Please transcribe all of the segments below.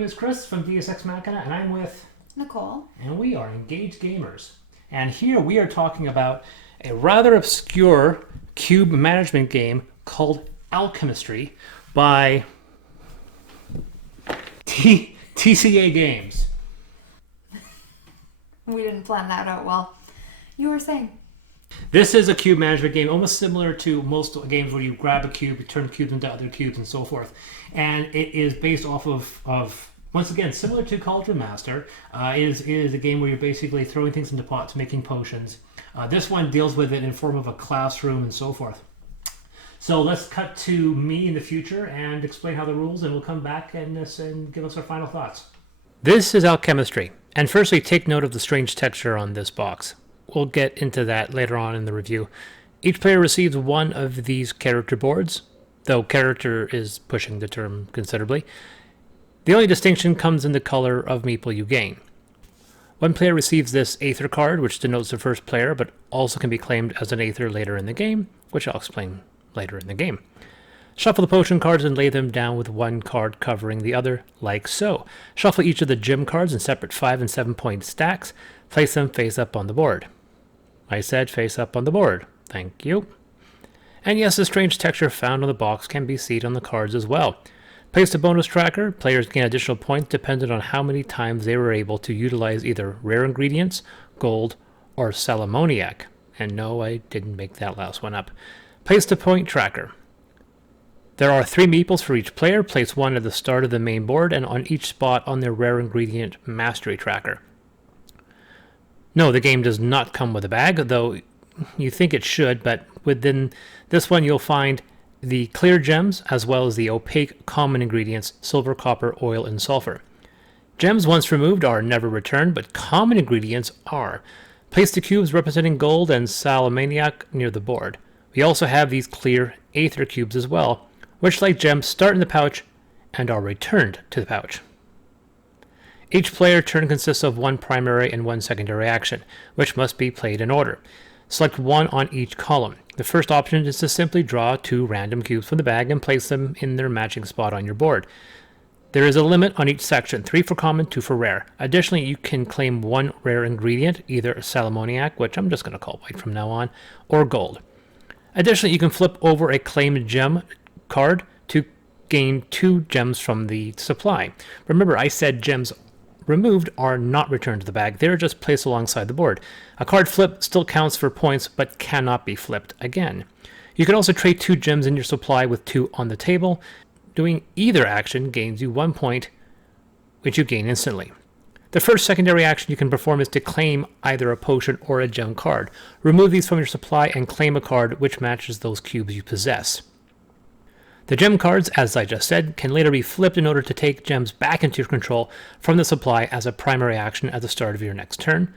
name is Chris from DSX Machina, and I'm with Nicole. And we are Engaged Gamers. And here we are talking about a rather obscure cube management game called ALCHEMISTRY by TCA Games. We didn't plan that out well. You were saying. This is a cube management game, almost similar to most games where you grab a cube, you turn cubes into other cubes, and so forth. And it is based off of once again, similar to Cauldron Master. It is a game where you're basically throwing things into pots, making potions. This one deals with it in form of a classroom and so forth. So let's cut to me in the future and explain how the rules, and we'll come back and give us our final thoughts. This is ALCHEMISTRY. And firstly, take note of the strange texture on this box. We'll get into that later on in the review. Each player receives one of these character boards, though character is pushing the term considerably. The only distinction comes in the color of meeple you gain. One player receives this Aether card, which denotes the first player, but also can be claimed as an Aether later in the game, which I'll explain later in the game. Shuffle the potion cards and lay them down with one card covering the other, like so. Shuffle each of the gem cards in separate 5 and 7 point stacks. Place them face up on the board. I said face up on the board. Thank you. And yes, the strange texture found on the box can be seen on the cards as well. Place the bonus tracker. Players gain additional points dependent on how many times they were able to utilize either rare ingredients, gold, or salamoniac. And no, I didn't make that last one up. Place the point tracker. There are 3 meeples for each player. Place one at the start of the main board and on each spot on their rare ingredient mastery tracker. No, the game does not come with a bag, though you think it should, but within this one you'll find the clear gems as well as the opaque common ingredients, silver, copper, oil, and sulfur. Gems once removed are never returned, but common ingredients are. Place the cubes representing gold and salamoniac near the board. We also have these clear Aether cubes as well, which like gems start in the pouch and are returned to the pouch. Each player turn consists of one primary and one secondary action, which must be played in order. Select one on each column. The first option is to simply draw 2 random cubes from the bag and place them in their matching spot on your board. There is a limit on each section, 3 for common, 2 for rare. Additionally, you can claim 1 rare ingredient, either salamoniac, which I'm just going to call white from now on, or gold. Additionally, you can flip over a claimed gem card to gain 2 gems from the supply. Remember, I said gems removed are not returned to the bag. They're just placed alongside the board. A card flip still counts for points, but cannot be flipped again. You can also trade 2 gems in your supply with 2 on the table. Doing either action gains you 1 point, which you gain instantly. The first secondary action you can perform is to claim either a potion or a gem card. Remove these from your supply and claim a card which matches those cubes you possess. The gem cards, as I just said, can later be flipped in order to take gems back into your control from the supply as a primary action at the start of your next turn.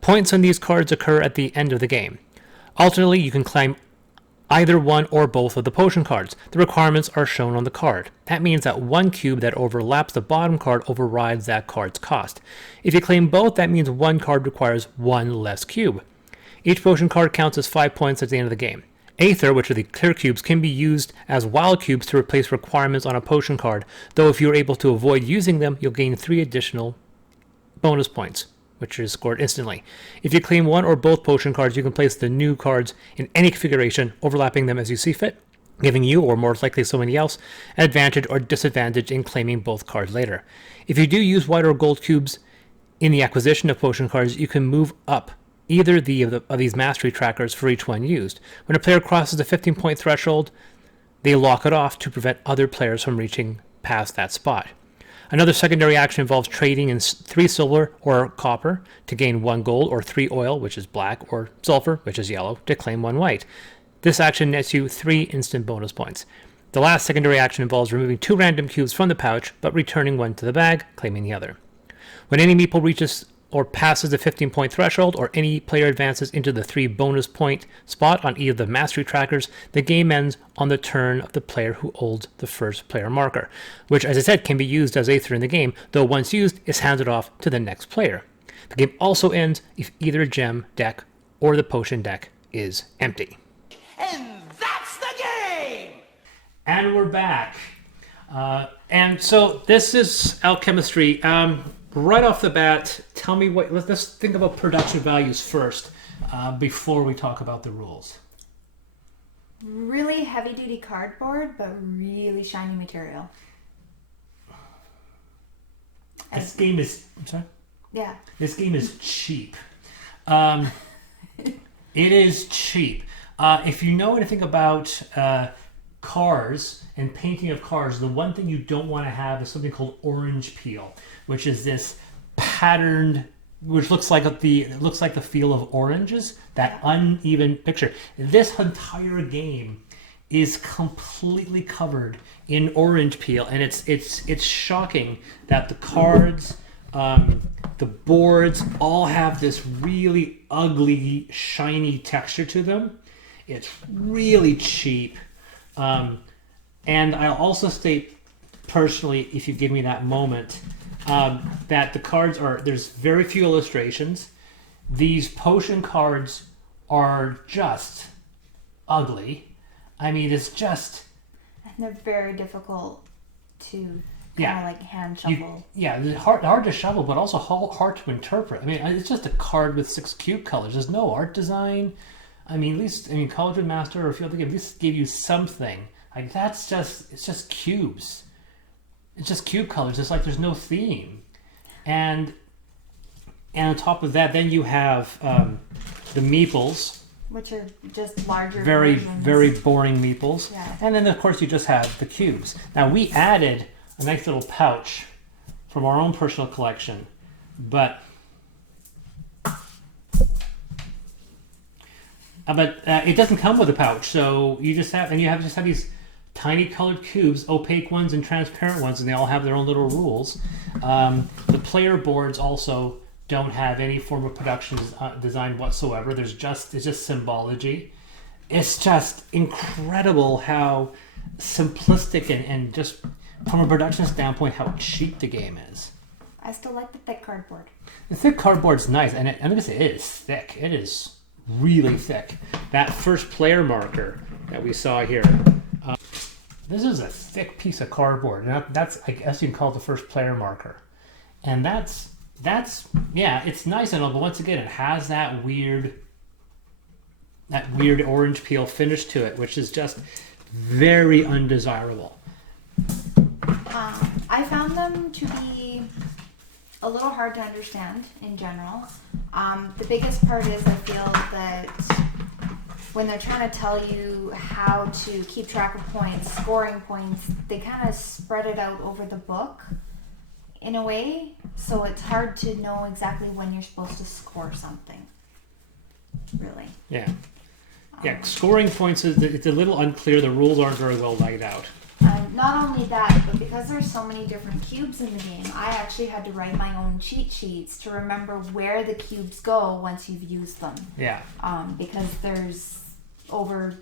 Points on these cards occur at the end of the game. Alternately, you can claim either one or both of the potion cards. The requirements are shown on the card. That means that one cube that overlaps the bottom card overrides that card's cost. If you claim both, that means one card requires 1 less cube. Each potion card counts as 5 points at the end of the game. Aether, which are the clear cubes, can be used as wild cubes to replace requirements on a potion card, though if you're able to avoid using them, you'll gain 3 additional bonus points, which is scored instantly. If you claim one or both potion cards, you can place the new cards in any configuration, overlapping them as you see fit, giving you, or more likely somebody else, an advantage or disadvantage in claiming both cards later. If you do use white or gold cubes in the acquisition of potion cards, you can move up either of these mastery trackers for each one used. When a player crosses the 15-point threshold, they lock it off to prevent other players from reaching past that spot. Another secondary action involves trading in 3 silver or copper to gain 1 gold, or 3 oil, which is black, or sulfur, which is yellow, to claim 1 white. This action nets you 3 instant bonus points. The last secondary action involves removing 2 random cubes from the pouch, but returning one to the bag, claiming the other. When any meeple reaches or passes the 15-point threshold, or any player advances into the 3 bonus point spot on either of the mastery trackers, the game ends on the turn of the player who holds the first player marker, which, as I said, can be used as Aether in the game, though once used, is handed off to the next player. The game also ends if either gem deck or the potion deck is empty. And that's the game! And we're back. And so this is alchemistry. Right off the bat, tell me what. Let's think about production values first before we talk about the rules. Really heavy duty cardboard, but really shiny material. This game is. I'm sorry. Yeah. This game is cheap. It is cheap. If you know anything about cars and painting of cars, the one thing you don't want to have is something called orange peel, which is this patterned, which looks like the feel of oranges, that uneven picture. This entire game is completely covered in orange peel, and it's shocking that the cards, the boards all have this really ugly, shiny texture to them. It's really cheap. And I'll also state personally, if you give me that moment, that the cards there's very few illustrations. These potion cards are just ugly. I mean, it's just... And they're very difficult to kind of like hand shuffle. It's hard to shuffle, but also hard to interpret. I mean, it's just a card with 6 cube colors. There's no art design. I mean, at least, Cauldron Master or Field of Game at least gave you something. Like, it's just cubes. It's just cube colors. It's like there's no theme. And on top of that, then you have the meeples. Which are just larger Very, versions. very boring meeples. Yeah. And then, of course, you just have the cubes. Now, we added a nice little pouch from our own personal collection. But it doesn't come with a pouch, so you just have these tiny colored cubes, opaque ones and transparent ones, and they all have their own little rules. The player boards also don't have any form of production design whatsoever. It's just symbology. It's just incredible how simplistic and just from a production standpoint how cheap the game is. I still like the thick cardboard. The thick cardboard's nice, and I'm gonna say it is thick. It is really thick. That first player marker that we saw here, this is a thick piece of cardboard, and that's, I guess you can call it the first player marker. And that's it's nice and all, but once again, it has that weird orange peel finish to it, which is just very undesirable. I found them to be a little hard to understand in general. The biggest part is I feel that when they're trying to tell you how to keep track of points, scoring points, they kind of spread it out over the book in a way, so it's hard to know exactly when you're supposed to score something, really. Yeah. Scoring points it's a little unclear. The rules aren't very well laid out. Not only that, but because there's so many different cubes in the game, I actually had to write my own cheat sheets to remember where the cubes go once you've used them. Yeah. Because there's over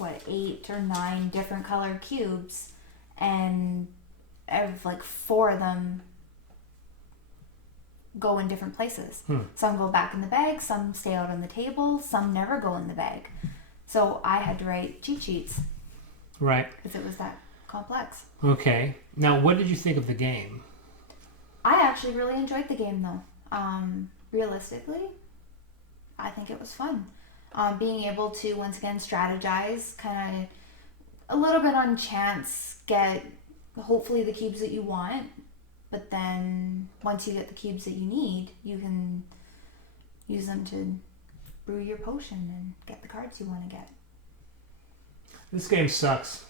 8 or 9 different colored cubes, and like 4 of them go in different places. Some go back in the bag, some stay out on the table, some never go in the bag. So I had to write cheat sheets. Right. Because it was that complex. Okay. Now, what did you think of the game? I actually really enjoyed the game, though. Realistically, I think it was fun. Being able to, once again, strategize, kind of a little bit on chance, get hopefully the cubes that you want, but then once you get the cubes that you need, you can use them to brew your potion and get the cards you want to get. This game sucks.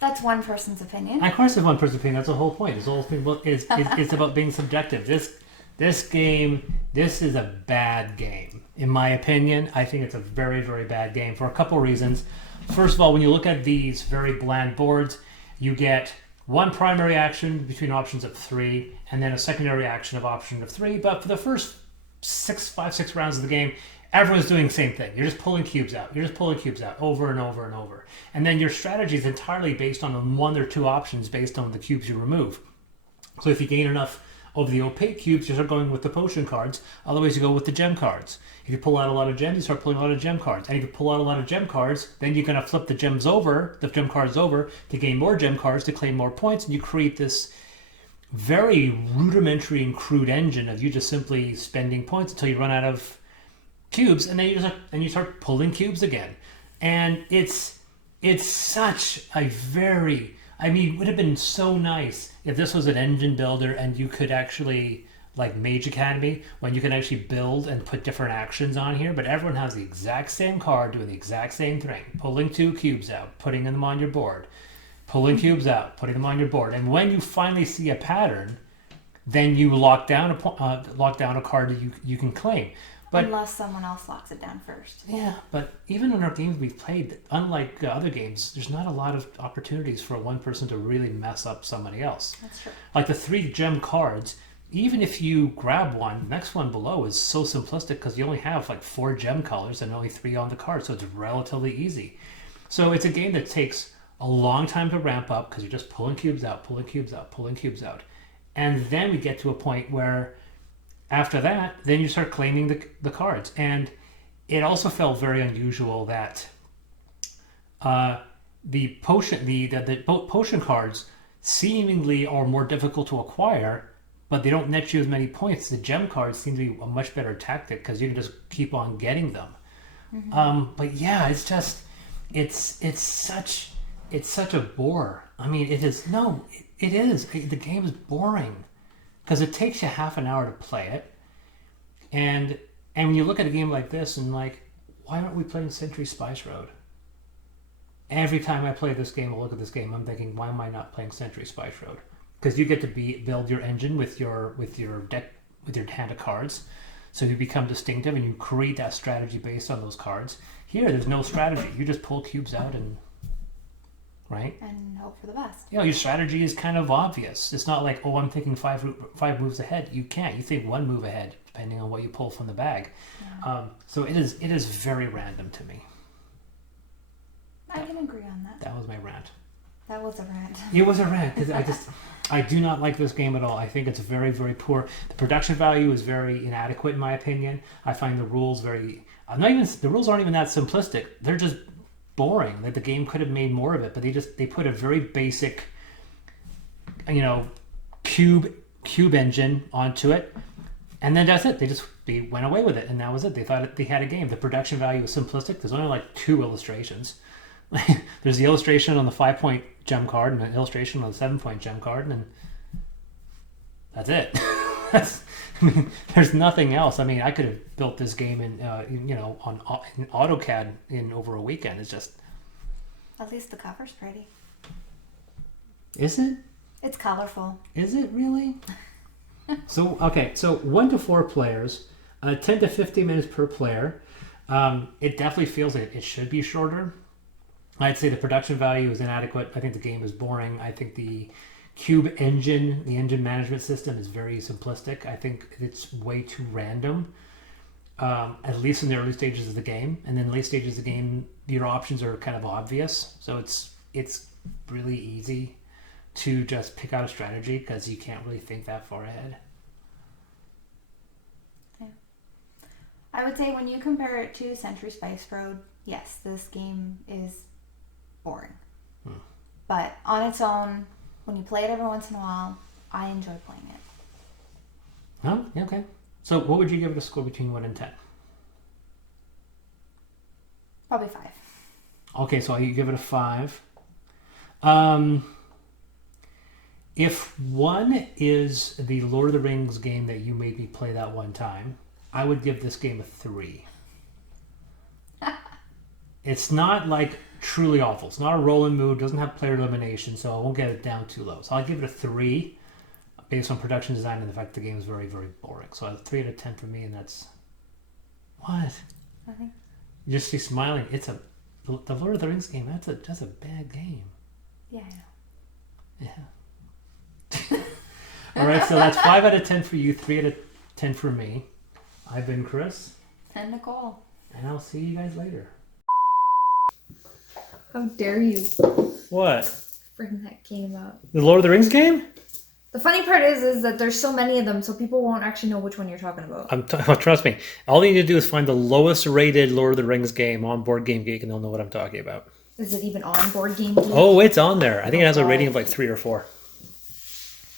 That's one person's opinion. Of course, it's one person's opinion. That's the whole point. This whole thing is it's about being subjective. This game, this is a bad game. In my opinion, I think it's a very, very bad game for a couple reasons. First of all, when you look at these very bland boards, you get one primary action between options of 3, and then a secondary action of option of 3. But for the first 6 rounds of the game, everyone's doing the same thing. You're just pulling cubes out. You're just pulling cubes out over and over and over. And then your strategy is entirely based on 1 or 2 options based on the cubes you remove. So if you gain enough Over the opaque cubes, you start going with the potion cards. Otherwise, you go with the gem cards. If you pull out a lot of gems, you start pulling a lot of gem cards. And if you pull out a lot of gem cards, then you're going to flip the gem cards over to gain more gem cards to claim more points, and you create this very rudimentary and crude engine of you just simply spending points until you run out of cubes, and then you start pulling cubes again. And it's such a very, I mean, it would have been so nice if this was an engine builder and you could actually, like Mage Academy, when you can actually build and put different actions on here, but everyone has the exact same card doing the exact same thing. Pulling 2 cubes out, putting them on your board. Pulling cubes out, putting them on your board. And when you finally see a pattern, then you lock down a card that you can claim. But, unless someone else locks it down first. Yeah, but even in our games we've played, unlike other games, there's not a lot of opportunities for one person to really mess up somebody else. That's true. Like the 3 gem cards, even if you grab one, the next one below is so simplistic because you only have like 4 gem colors and only 3 on the card, so it's relatively easy. So it's a game that takes a long time to ramp up because you're just pulling cubes out, pulling cubes out, pulling cubes out. And then we get to a point where after that, then you start claiming the cards. And it also felt very unusual that the potion cards seemingly are more difficult to acquire, but they don't net you as many points. The gem cards seem to be a much better tactic because you can just keep on getting them. Mm-hmm. But yeah, it's such a bore. I mean, it is. The game is boring because it takes you half an hour to play it, and when you look at a game like this and like, why aren't we playing Century Spice Road? Every time I play this game or look at this game, I'm thinking, why am I not playing Century Spice Road? Because you get to build your engine with your deck, with your hand of cards, so you become distinctive and you create that strategy based on those cards. Here, there's no strategy. You just pull cubes out and. Right? And hope for the best. You know, your strategy is kind of obvious. It's not like, oh, I'm thinking five moves ahead. You can't. You think 1 move ahead, depending on what you pull from the bag. Yeah. So it is very random to me. I can agree on that. That was my rant. That was a rant. It was a rant because I do not like this game at all. I think it's very, very poor. The production value is very inadequate in my opinion. I find the rules the rules aren't even that simplistic. They're just boring. Like the game could have made more of it, but they put a very basic, cube engine onto it, and then that's it. They went away with it, and that was it. They thought they had a game. The production value was simplistic. There's only like 2 illustrations. There's the illustration on the 5-point gem card and an illustration on the 7-point gem card, and that's it. There's nothing else. I mean, I could have built this game in AutoCAD in over a weekend. It's just. At least the cover's pretty. Is it? It's colorful. Is it really? So 1 to 4 players, 10 to 15 minutes per player. It definitely feels like it should be shorter. I'd say the production value is inadequate. I think the game is boring. I think the cube engine, the engine management system is very simplistic. I think it's way too random, at least in the early stages of the game. And then late stages of the game, your options are kind of obvious. So it's really easy to just pick out a strategy because you can't really think that far ahead. Yeah. I would say when you compare it to Century Spice Road, yes, this game is boring. But on its own, when you play it every once in a while, I enjoy playing it. Oh, yeah, okay. So what would you give it a score between 1 and 10? Probably 5. Okay, so you give it a 5. If 1 is the Lord of the Rings game that you made me play that one time, I would give this game a 3. It's not like truly awful. It's not a roll and move. Doesn't have player elimination, so I won't get it down too low. So I'll give it a 3 based on production design and the fact the game is very, very boring. So a 3 out of 10 for me, and that's... What? Nothing. You just see smiling. The Lord of the Rings game, that's a bad game. Yeah, I know. Yeah. All right, so that's 5 out of 10 for you, 3 out of 10 for me. I've been Chris. And Nicole. And I'll see you guys later. How dare you What? bring that game up? The Lord of the Rings game? The funny part is that there's so many of them, so people won't actually know which one you're talking about. Trust me, all you need to do is find the lowest rated Lord of the Rings game on Board Game Geek, and they'll know what I'm talking about. Is it even on Board Game Geek? Oh, it's on there. I think it has a rating of like 3 or 4.